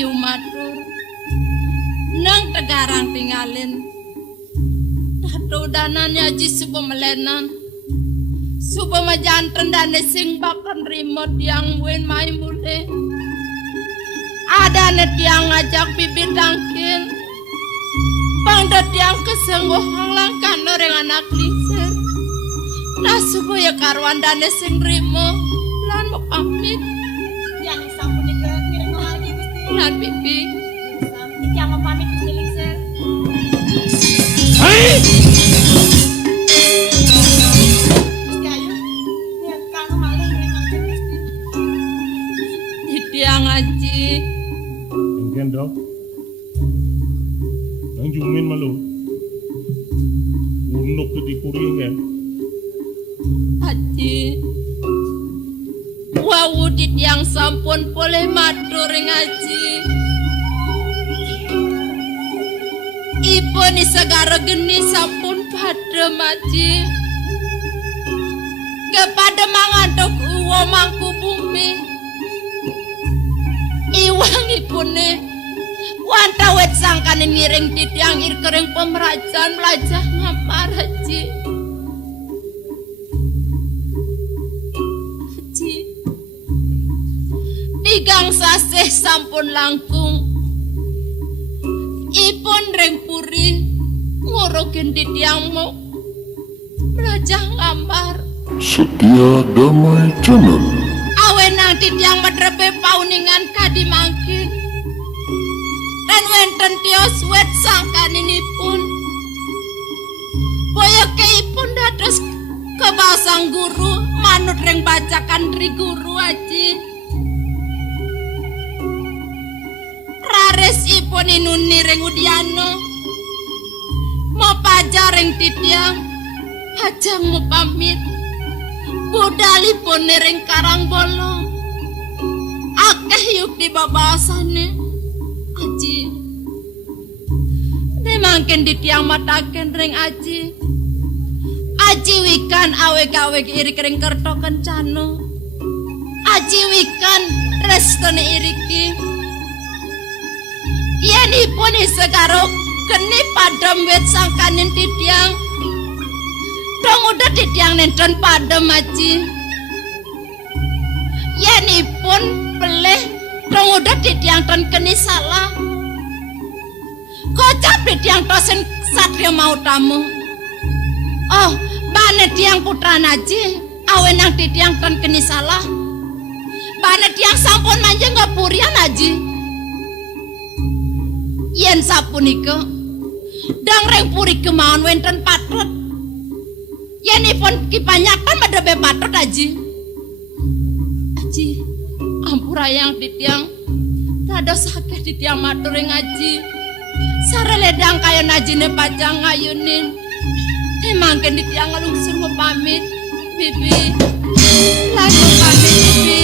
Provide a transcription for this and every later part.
ayu matur nang tegarang tingalin datudanane aji supemelenan supama janten dane sing bakan remote yang wen mai mule ada net yang ngajak bibit tangkin pangdat yang kesengguh langkan orang anak liser nah supaya karwan dane sing rimo lan mau pamit yang sampun ngiring lagi Gusti lan bibi yang mau pamit Gusti liser hei Gusti ayu lihat kang maling ngiring lagi Gusti di dia ngaji mungkin dok nang jumin malu unuk ke dikuring kan Aji wawudit yang sampun boleh matur ngaji ipun segara geni sampun padem aji kepada mangadok uwa mangku bumi iwang ipune wanta wet sangkane ngiring titiang ir kering pemerajan melajah ngamar haji tigang sasih sampun langkung ipun ring puri ngurukin titiangmu melajah ngambar Setia Damai Channel. awenang titiang medrebe pauningan kadimangkin dan wenten tios wet sangkaninipun boyoke ipun dados kebasang guru manut ring bacakan tri guru aji rares ipun inuni ring udiano mau pajaring titiang ajang mau pamit budalipun ring karang bolong akeh yuk di babasane aji nemangken ditiang mataken ring aji aji wikan awek-awek iri kering kerto kencano aji wikan restone iriki yen ipun segaro keni padem wet sangkanin titiang dong udah titiang nenten padem aji yen ipun peleh dong udah titiang ton keni salah kocap titiang tosen satria mau tamu oh bane tiang putra naji awenang titiang ton keni salah bane tiang sampun manja ngapurian aji yen sapunika dang reng puri kemauan wenten patrut yen ipun kipanyakan medebe patrut aji ampurayang titiang dados akeh titiang matur ing aji sareledang kaya najine pajang ngayunin emangken titiang ngelungsur pamit bibi lagu pamit bibi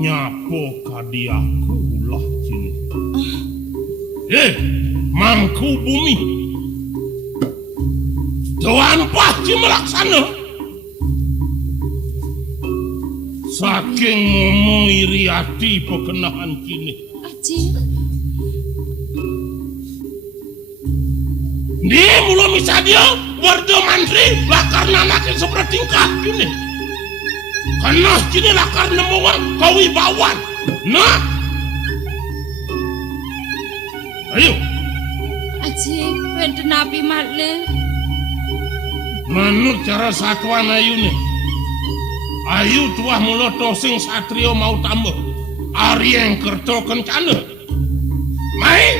nyapo kadiaku lah cini mangku bumi Tuan pasti melaksana saking momo iri hati pekenahan kini aji di mula misalnya warga mantri lakar nanakin seperti tingkah kini karena kini lakar nemuan kawibawan nah ayo aji wenten nabi malih manut cara satuan ayu nih ayu tuah mula tosing satrio mau tambah ari yang kerto kencana mai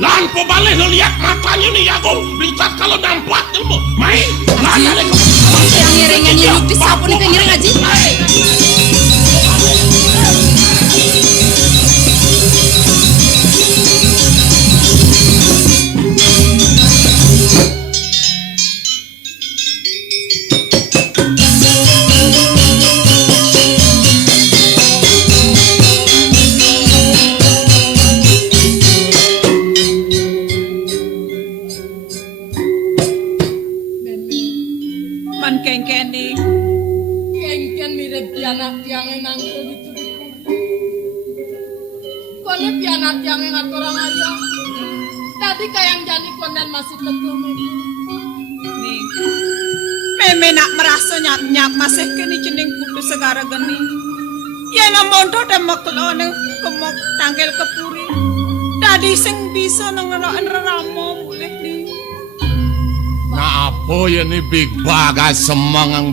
lan po balik lo lihat matanya nih Yagung lihat kalau dampak ilmu mai lan ada yang ngiringan nyeluk di sapu nih ngiring aji man kengkening Ane pianak yang ngaturang aja. Tadi kayang jani konden masih teguh Meme. Ning. Meme nak merasa nyap-nyap masih kini cening kudu segara geni. Ya namondo dan maklone kemok tangkel kepuri. Tadi sing bisa nengenakan ramo boleh nih. Nah apa ya nih big bagas semangang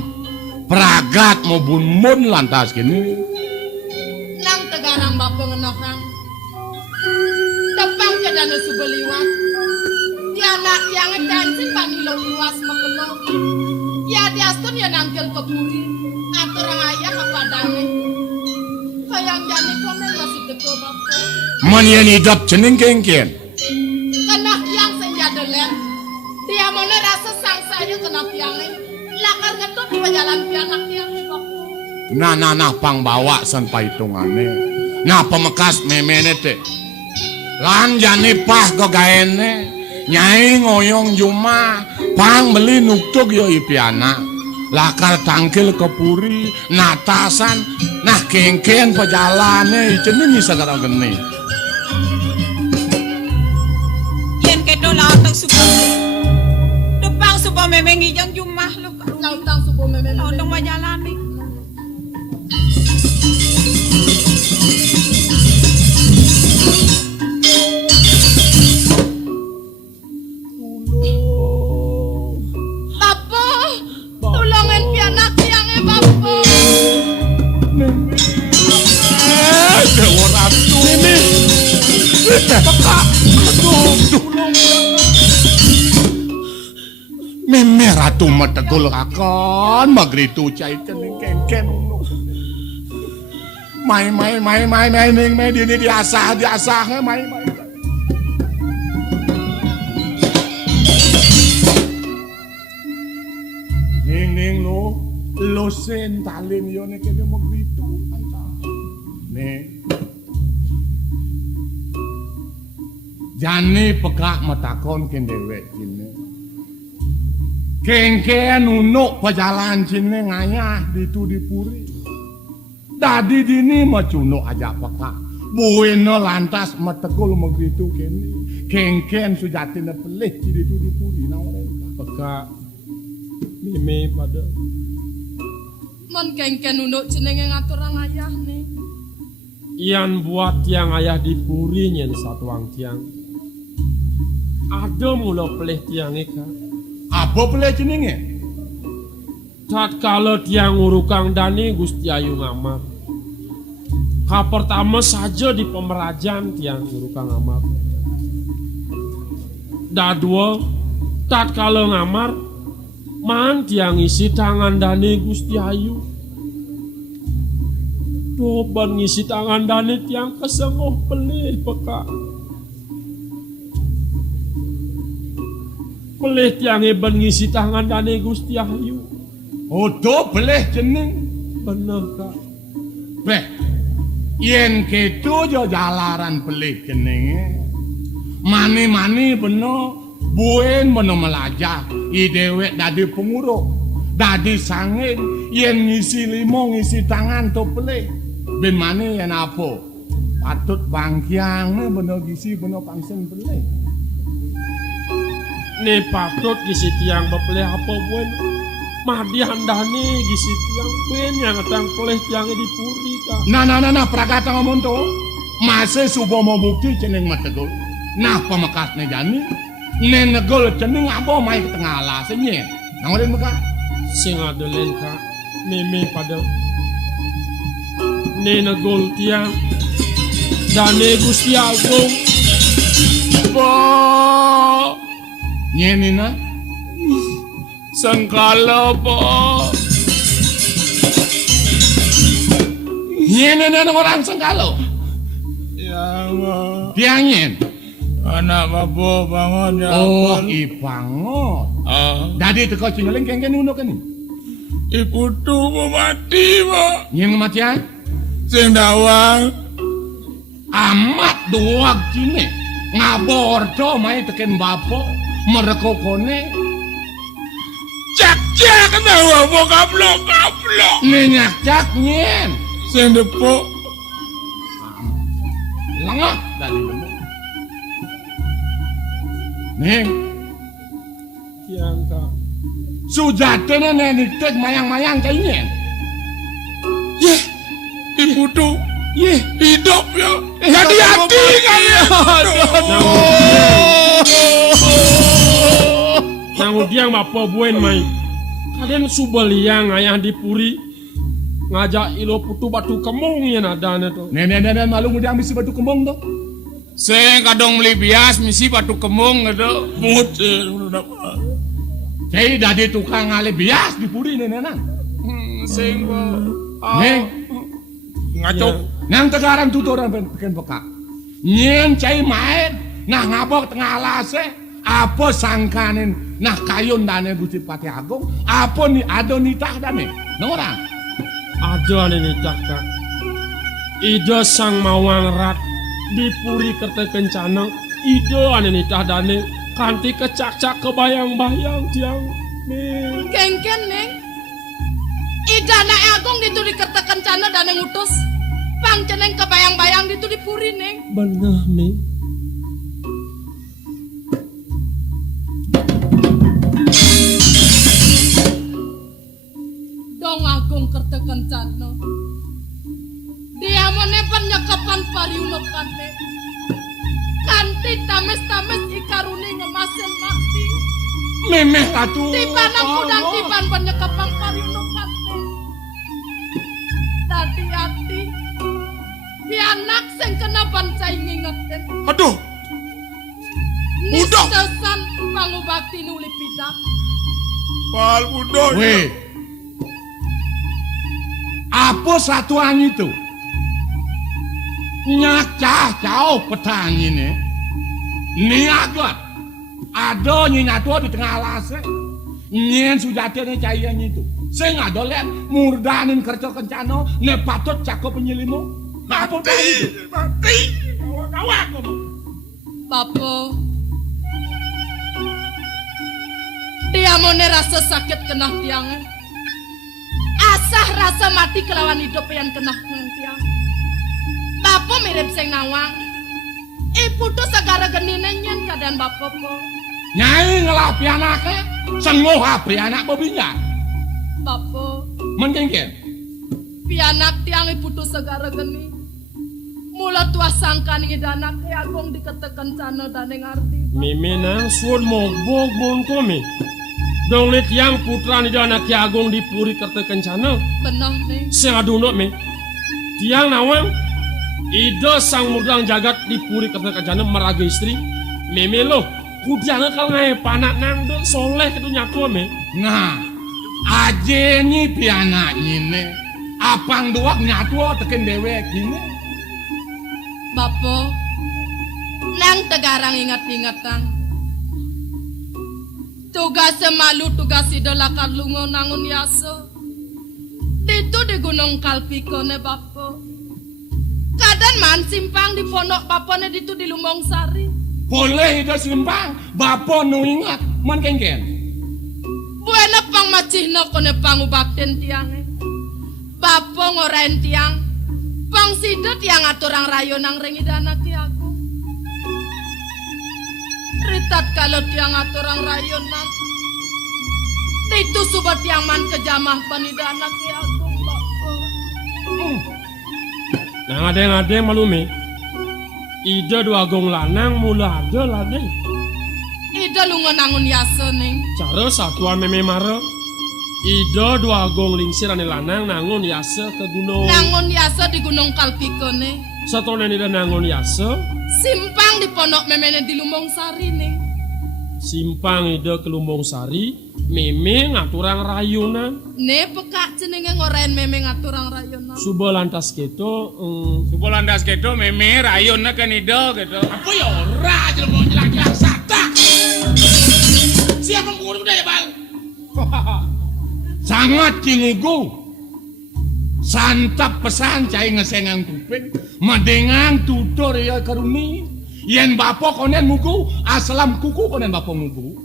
pragat mau bun lantas gini. Nang tegarang bapak ngenokang. Tepang ke dana subeliwat. Ya nak yang dansin panilo luas makelok. Ya diastun ya nangkel kepuri. Aturang ayah kepadanya. Kayang jani komen masih teko bapak. Manyan hidup cening kengken. Kenak yang senjadelen. Dia mau rasa sangsanya kenak yang lakar ketut berjalan pianak yang Nah pang bawa sampai hitungannya. Nah pemekas memene teh. Lan jani pah gogaene. Nyai ngoyong juma. Pang beli nuktuk yo ipiana. Lakar tangkil kepuri. Natasan. Nah kengken pejalane. Cenini segala geni. Yen kedo lautang subuh. Depang subuh Meme ngijang jumah lu. Lautang subuh Meme. Lautang majalani. Tulungan pianak yang bapak. Dewa Ratu ini. Peka. Aduh. Meme Ratu metegul akan magritu cai kening kengken. Mai ning me dini diasah mai. Ning lo sen talin yo nek kene magritu anta. Jani pekak matakon ken dewek kene. Kengken unuk pejalan cine ngayah ditu dipuri. Dadi dini macunuk aja pekak. Bueno lantas metekul begitu kene. Kengken sujatina pelih ditu dipuri na orang pekak. Meme pada. Mon kengken unuk jenenge ngaturang ayah nih. Ian buat tiang ayah dipuri nyen satuang tiang. Ada mula pelih tiang eka. Apa pelih jenenge? Tat kalau tiang urukang dani Gusti Ayu ngamar. Ka pertama saja di pemerajan tiang urukang ngamar. Dadua tat kalau ngamar man tiang isi tangan dani Gusti Ayu. Doban ngisi tangan dani tiang kesengoh pelih peka. Pelih tiang iban ngisi tangan dani Gusti Ayu. Odo pelih jeneng. Bener kak. Beh, yen ketu jo jalaran pelih jenenge. Mani beno buen beno melajah. I dewek dadi penguruk. Dadi sangin yen ngisi limo ngisi tangan to pelih. Ben mani yen apa? Patut bangkiang beno gisi beno pangsen pelih. Nih patut gisi tiang bepelih apa buen. Mahdi handani gisi tiang buen yang ngetang pelih tiangnya dipuri kak. Nah, prakata ngomong to. Masih subuh mau bukti jeneng mategul. Nah, pemekasnya jani. Nenegul jeneng apa mai ke tengah alas senye. Nangorin meka. Sing adolen kak. Meme pada. Nenegul tiang. Dane Gusti Agung. Bo. Nyenina. Sengkala po. Nyenina orang sengkala. Ya Allah. Tiangin. Anak bapak bangun ya. Oh, ipangot. Dadi teko cingeling kengken uno kene. Ibu tuh mau mati, Pak. Nyeng matian. Sing dawang. Amat doag cine. Ngabor do mai teken bapo merekokone. Cak kena bapak kaplok. Nenyak cak nyen. Sing depok. lengah dari demo. Ning, Tiang Kak. sujatene nenik mayang-mayang kayaknya. Yeh, ibu tuh Yeh, hidup ya. Hati-hati kalian. Nangudiang bapak buen mai. Kalian subeliang ayah di puri. Ngajak ilo putu batu kemung ya nadane tuh. Nenek malu ngudang misi batu kembang tuh. Saya kadang beli bias misi batu kemung gitu. Muter udah dapat. Cai dadi tukang ngale bias di puri nenenan. Sing Ning, ngaco. nang tegaran tuturan peken beka. Nyen cai main nah ngabok tengah alase. Apa sangkanen nah kayun dane Gusti Pati Agung. Apa ni ada nitah dane. Nora. Ada nih nitah Kak. Ida sang mawang rat di puri kerte kencana. Ida ane nitah dane kanti kecak-cak kebayang-bayang tiang. Nih. Kengken neng. Ida anak agung ditu dikertekan cana dan ngutus. Pang ceneng kebayang-bayang ditu dipuri neng. Bener nih. Dong agung kertekan cana. Dia menepan nyekapan pariuno kante. Kanti tames-tames ikaruni ngemasen mati. Memeh ratu. Tipan aku dan tipan penyekapan pariuno kante. Tadi hati. Pianak sing kena bancai ngingetin. Aduh, Udah. Nistesan pangubakti nuli pidak. pal budak. Weh. Apa satuan itu? Nyacah jauh petani ini. Niagat. Ada nyinyatu di tengah alase. Nyen sujatnya cahian itu. Saya nggak lihat murdanin kerja kencana. Ne patut cakap penyelimu. Apa itu? Mati. Kawan-kawan kamu. Bapo. Dia mau rasa sakit kena tiang. Asah rasa mati kelawan hidup yang kena tiang. Bapo mirip sing nawang. Ibu tuh segara genine nyen keadaan bapo po. Nyai ngelapi anaknya. Senguh api anak bebinya. Bapo. Mengkengken. Pianak tiang ibu tuh segara geni. Mula tua sangkan idanak agung diketekan cana dan ngarti. Mimi nang suon mobog monkomi. Dong lihat yang putra ni anak Ki Agung di puri kerte kencana. Benar nih. Sing adunok me. Tiang nawang. Ida sang mudang jagat di puri kerte kencana meraga istri. Mimi lo. Kudiang kal ngai panak nang do soleh ketu nyatu me. Nah, aje ni pianak ini. Apang duak nyatu teken dewek ini. Bapo. Nang tegarang ingat-ingatan. Tugas semalu tugas idola kalungo nangun yaso. Itu di Gunung Kalpikone bapo. Kadan man simpang di pondok bapone ditu di Lumbong Sari. Boleh itu simpang, bapo nu ingat, mengkengken. Buena pang macihno kone pangubakten tiange. Bapo ngorain tiang. Pang sidet yang aturang rayo nang rengidana Ki Agung. Ritat kalau tiang aturang rayo nang. Itu subat yang man kejamah panidana Ki Agung bapo. Nang ada malume. Ida dua Agung lanang mula ada lah deh. Ida lunga nangun yaso ning. Cara satuan meme mara. Ida dua Agung lingsir ane lanang nangun yasa ke gunung. Nangun yaso di Gunung Kalpikone. Satu nani dan nangun yasa. Simpang di pondok memene di Lumbong Sari ning. Simpang Ida ke Lumbong Sari. Meme ngaturang rayunan. Ne pekak jenenge ngorain meme ngaturang rayona. Suba lantas keto. Subuh landas gitu, meme rayonnya kan ide gitu. Apa ya ora aja mau nyelak-nyelak satak. Siapa mengurus udah ya bang? Sangat cingugu. Santap pesan cai ngesengang kuping. Madengang tutur ya karuni. Yen bapo konen mugu. Asalam kuku konen bapo mugu.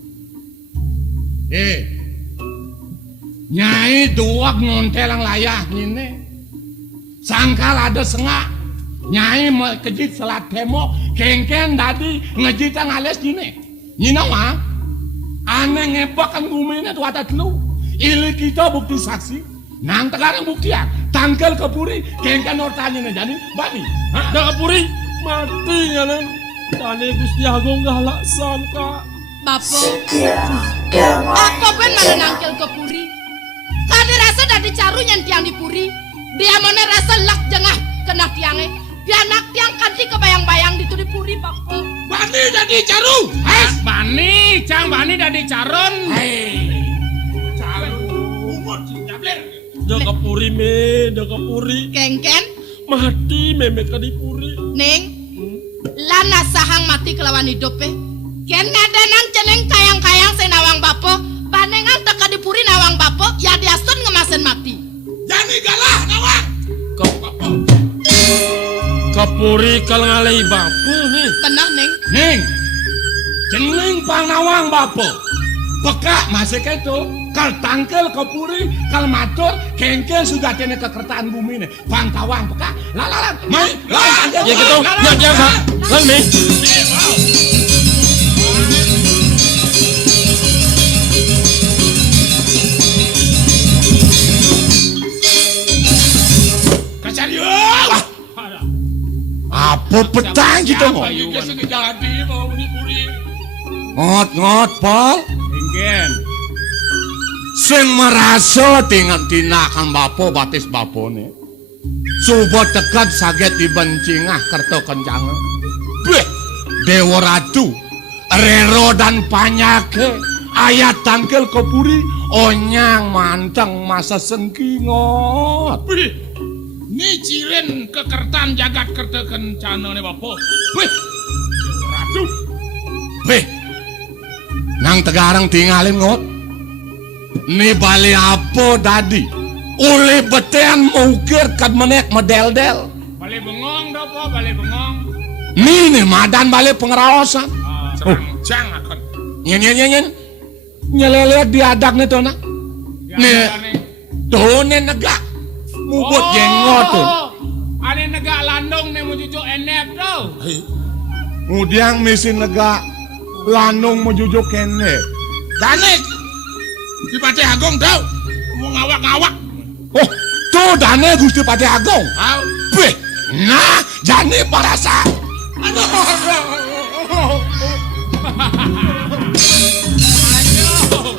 Nyai duak ngontelang layah ini. Sangkal ada sengak. Nyai kejit selat demo kengken dadi ngejit ngales gini. Nyina mah aneh ngepakan bumine tuh ada telu. Ili kita bukti saksi. Nang tegarang buktian tangkel kepuri kengken ortanya jadi bani. Da kepuri mati ngan. Dane Gusti Agung galak sangka. Bapo. Apa ben mana nangkel ke puri? Kadi rasa dadi caru nyen tiang di puri. Dia mana rasa lak jengah kena tiange. Dia nak tiang kanti kebayang-bayang ditu di puri bapo. Bani jadi caru. Bani, cang bani dadi caron. Caru umur jabler. Da kepuri me, da kepuri. Kengken, Mati meme ka di puri. Ning. Lana sahang mati kelawan hidup Kena denang ceneng kayang-kayang senawang bapo. Banengan teka di puri nawang bapo. Ya diasun ngemasen mati. Jadi galah nawang. Kepuri kal ngalai bapu nih. Tenang Ning. Ning, ceneng pang nawang bapo. Peka masih keto. Kal tangkel kepuri, kal matur, kengken sudah kene kekertaan bumi nih. Pang tawang peka. Lalan, mai, Ya gitu. Ya Kak. Lan me. Apa petang gitu mau? Ngot, Pol. Enggen. Sing merasa tinggal tinakan bapo batis bapone. Subuh tekat saget dibencingah kerto kencang. Beh, Dewa Ratu, Rero dan Panyake, ayat tangkel kepuri, onyang manteng masa sengkingot. Ni ciren kekertan jagat kerta kencana ne bapo. Beh, Ratu. Beh, nang tegarang tinggalin ngot. Ni bali apa dadi? Uli betean mukir kad menek medel-del. Bale bengong dah po, bale bengong. Ni madan bali pengeraosan. Serang jang akan. Nyen. Nyelelet diadak nih tona. Nih, tuh negak. Mubut jenggot tuh. Ane negak landong ne mau jujuk enek tuh. Kemudian misi negak landung mejujuk kene. Danik. Di Pati Agung tau. Mau ngawak-ngawak. Oh, tuh dane Gusti Pati Agung. Tau. Beh, nah jani parasa.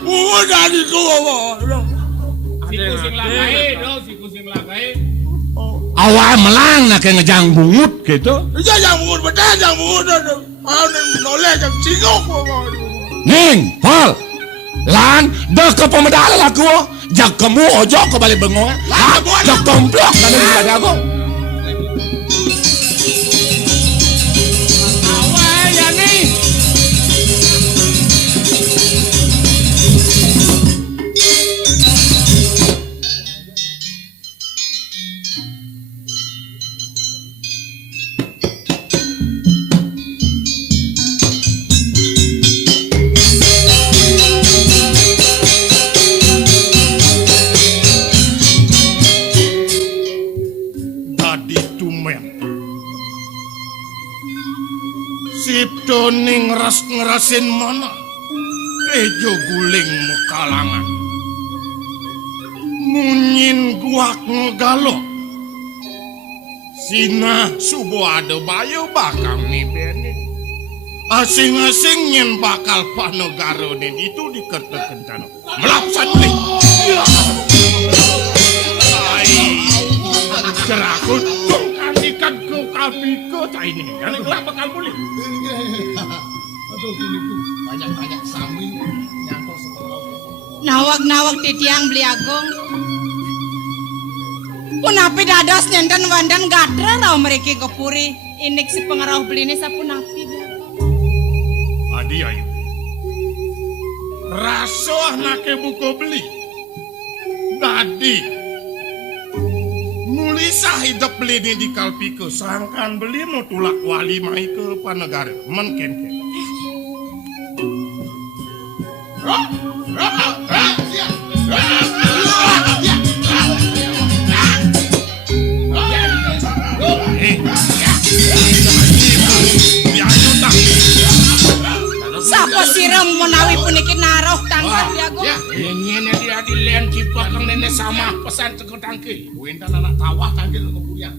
Udah di gua. Siku sing lagai, siku sing lagai. Awal melang nak ngejang bungut gitu. Iya yang bungut betul, yang bungut. Ah, noleh yang cingok. Ning, Pol. Lan, dah ke pemedal aku. Jak kamu ojo ke balik bengong. Lah, jak tomplok dan Pati Agung. Awal ya nih. Sipto ning ngerasin mana Tejo guling mukalangan Munyin guak ngegalo Sina subuh ada bayo bakal nih bene Asing-asing nyen bakal panegaro nih itu diketekan cano Melapsan nih Cerakut ikan ke kalpiko cah ini yang kelapa kalpuli Banyak-banyak sami nyantol sekolah. Nawag-nawag di tiang beli agung. Punapi dados nyandan wandan gadra raw mereka kepuri. Inik si pengarau beli ini sapunapi. Adi ayo raso anake buku beli tadi Mulisa hidup beli ini di kalpiko sangkan beli mau tulak wali mai ke panegara menken ireng menawi puniki naruh tangkal Biagong. Ya, ingin dia dilen cipak kang nenek sama pesan teko tangkil. Wintan anak tawah tangkil kebuyan.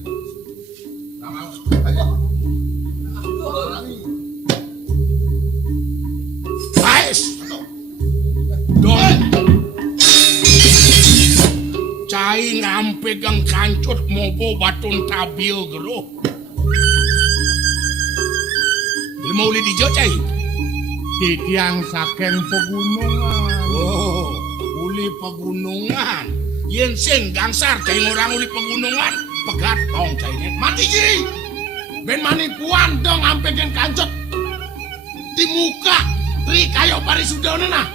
Guys, dong. Cai ngampe gang kancut mobo batun tabil geruh. Mau li dijo cai. Titiang saking pegunungan. Oh, uli pegunungan. Yen sing gangsar cai orang uli pegunungan, pegat tong cai net mati ji. Ben manipuan dong ampe gen kancut. Di muka tri kayo parisudana nah.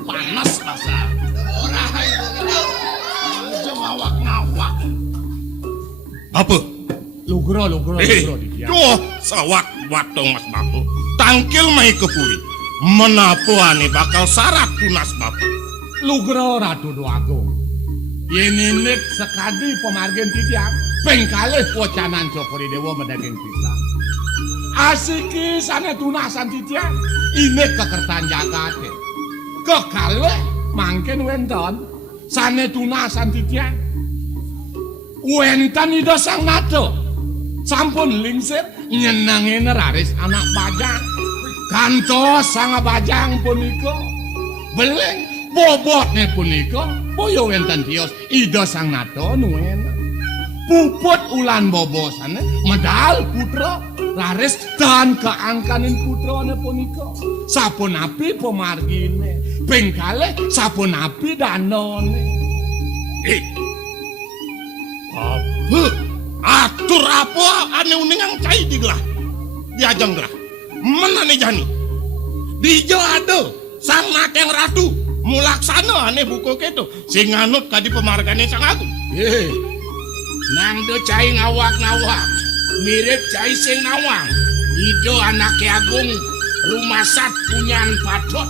Panas pasar. Ora hayu jeng awak-ngawak. Apa? Lugro dia. Duh, sawak watong Mas Bapu. Tangkil mai kepuri. Menapo ane bakal sarat tunas Bapu. Lugro Ratu Agung. Ini nek sekadi pemargen titiang. Pengkalih pocanan Cokori Dewa medaging pisang. Asiki sana tunasan titiang. Ini kekertan jagate. Kekalih mangken wenton. Sana tunasan titiang. Wentan ida sang nato. Sampun lingsir nyenangin raris anak bajang. Kantos sang bajang punika. Beleng bobotnya punika. Boyo wenten tios ida sang nato nuen. Puput ulan bobosane medal putra raris dan keangkanin putrane punika. Sapun api pemargine. Pengkale sapun api danone. Apa? Atur apa ane uningang cai diglah. Diajang gelah. Menane jani. Dijo ado sang nakeng ratu. Mulaksana ane buku keto. Sing anut kadi pemargane sang agung. Nang do cai ngawak-ngawak. Mirip cai sing nawang. Ido anake agung. Rumasat punyan patot.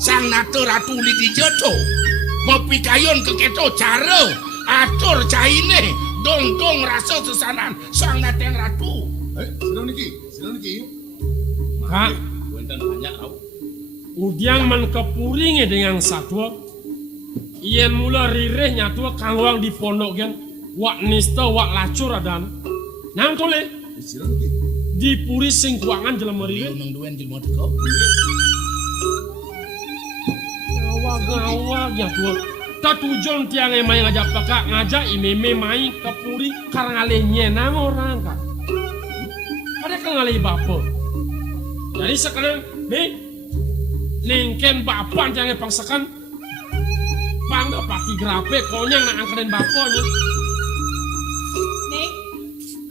Sang nato ratu lidijoto. Mopi kayon keketo cara. Atur cai ne. Dong rasa sesanan sang nateng ratu. Sino niki. Kak, Wenten banyak tau. udiang man kepuringe dengan satwa. Ien mula rireh nyatua kangwang di pondok gen. Wak nista wak lacur adan. Nang tole. Sino niki. Di puri sing kuangan jelem rireh. Nang duen jilmo teko. Ngawag nyatua. Tatujon tiang emai ngajak pakak ngajak imeme mai kepuri karang alih nyenang orang kak. Ada kang alih bapak. Jadi sekarang nengken bapak jangan pangsakan pangga pati grape konyang nak angkaren bapaknya. Nih,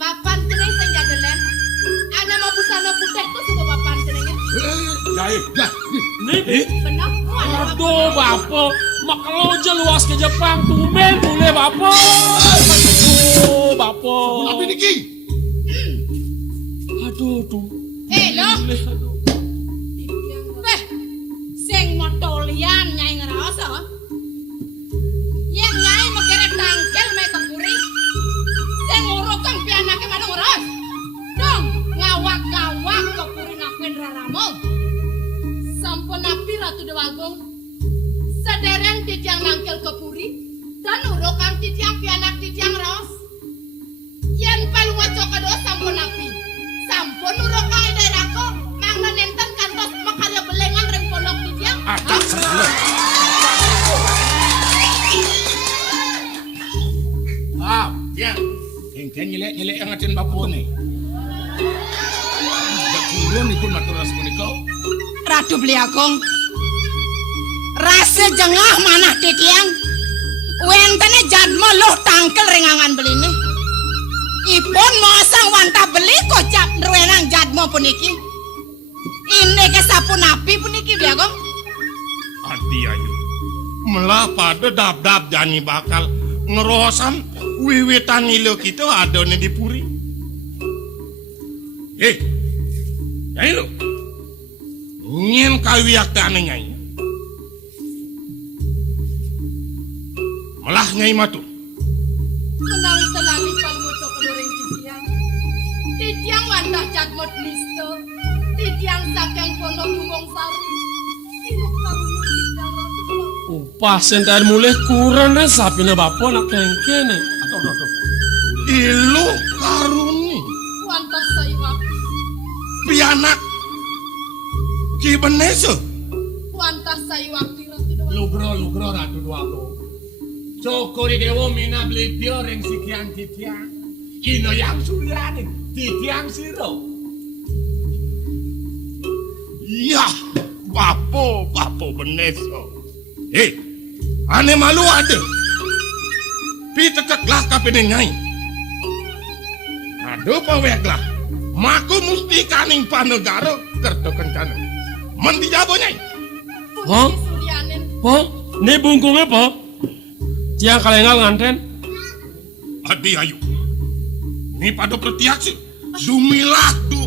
papan teneng sing jagelen. Ana mau busana putih tuh sebab papan tenengnya. Jai, Nih, Benar. aduh bapak, makaloja luas ke Jepang tumen boleh bapak. Aduh bapak. apa niki? Aduh tuh. Lo. Aduh. Weh, sing motolian nyai ngerasa. Yen nyai megere tangkel me kepuri. Sing ngurukang pianake madung ngeros. Dong, ngawak-ngawak kepuri ngakuin raramo. Sampun api Ratu Dewagung. Sedereng titiang nangkel kepuri dan urukang titiang pianak titiang ros. Yen palu waco kado sampun api. Sampun urukang daerahku mangna nenten kantos makarya belengan reng pondok titiang. Atak sebelum. Ya. Kengken nyelek yang ngatin bapu nih. Kekurun ikut maturas punika. Ratu Bliagong. Rasa jengah manah titiang. Wentene jadma loh tangkel rengangan beline. Ipun mosang wanta beli kocap nruenang jadma puniki. Ini ke sapun api puniki Bliagong. Adi ayu. Melah pada dab-dab jani bakal ngerosan wiwitan nilo kita adone di puri. Nyai lo. Nyen kawiyak tane nyai. Melah nyai matu. Menawi telani palmuto kedoreng titiang. Titiang wantah jadmot nisto. Titiang saking pondok Gunung Sari. Upah senten mulih kurang sapi na bapo nak kengkene. Ilu karuni Wantas sayuak. pianak Ki Benese. Wantas sayuak tira-tira. Lugro Ratu Dwago. Cokori dewo mina beli pioreng sikian titiang. Ino yang suryani titiang siro. Iya, Bapo Benese. Ane malu ada. Pi tekeklah kapenengai. Aduh paweglah. Maku musti kaning panegara kerto kencana. Mandi jabo nyai. Hah? Suryanin. Po? Ni bungkungnya po? Tiang kalengal nganten? Adi ayu. Ni pada pertiak sih. Dumilah du.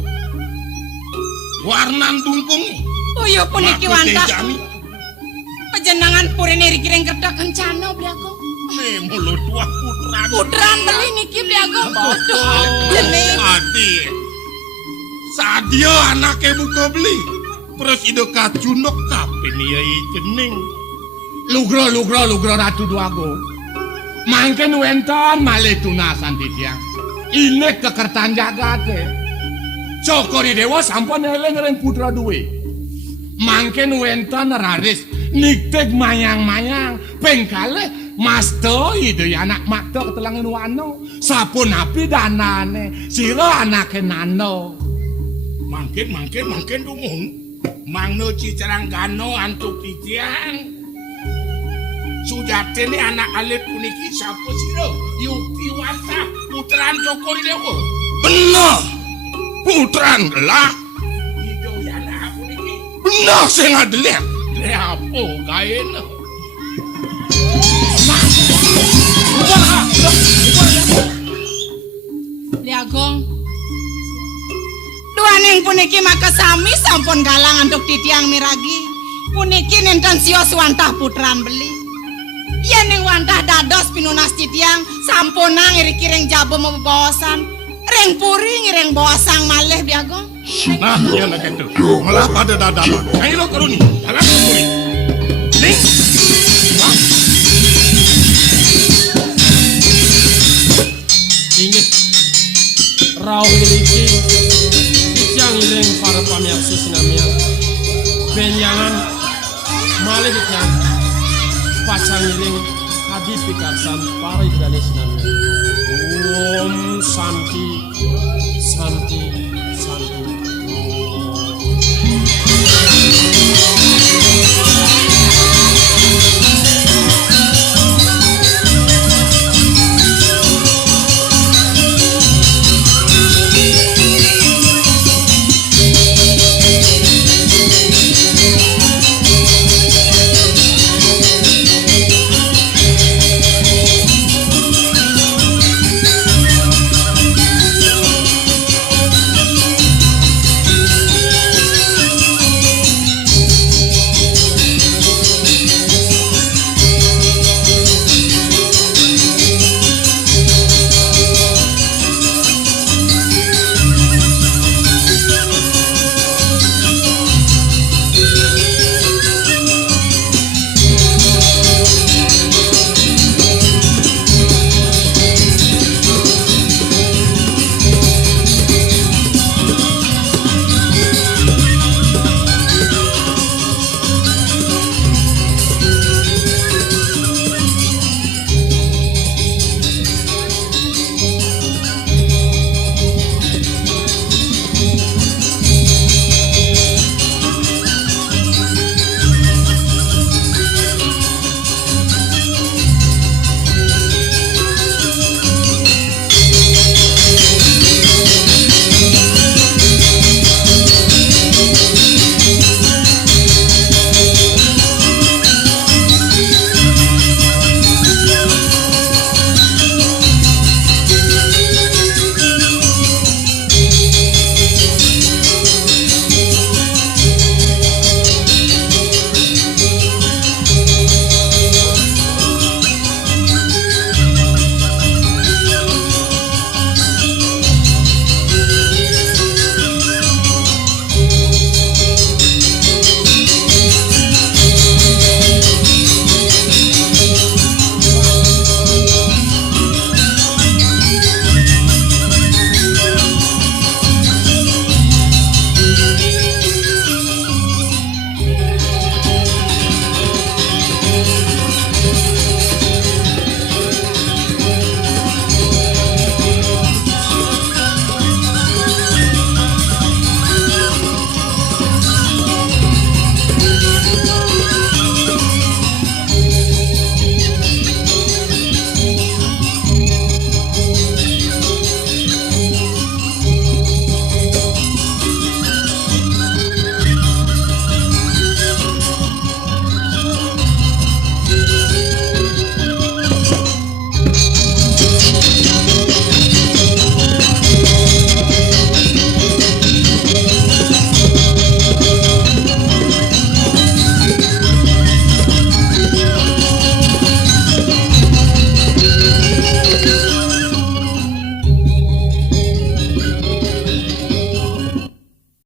Warnan bungkung. Uyo puniki wantas. tejani. Pajenengan puri neri kireng kerta kencana Blago. Nih mulut tua putran. Putran beli niki Blago bodoh. Jening. Adi. Sadio anaknya buka beli. Terus ide kacundok kapen yai jening. Lugro Ratu Dwago. Mangken wentan malih tunasan titiang. Ini kekertan jagate. Cokori dewa sampun eleng putra duwe. Mangken wentan raris niktek mayang-mayang pengkale masto ide anak makto ketelangan wano sapun api danane sira anake nano. Mangkin dumun. Mangno cicerang gano antuk titiang. Sujate ni anak alit puniki siapa siro? Yukti Wanta putran Cokori Dewa. Bener. Putran gelak. Ido yana puniki. Bener sing adelir. Leapo kaena. Liagong. Duaning puniki maka sami sampun galang untuk titiang miragi. Puniki nenten sios wantah putran beli. Yen ning wantah dados pinunas titiang sampunang iri-kiring jabo membawasan. Reng puri ngireng bawasang malih Biagong. Nah, ya nak itu. Malah pada dadaman. Ayo lo keruni. Anak keruni. Ning. Ingat rau miliki yang ireng para pamiarsa sinamian benyangan malih yang pacang ireng hadi pikarsan para idrani sinamian Om Santi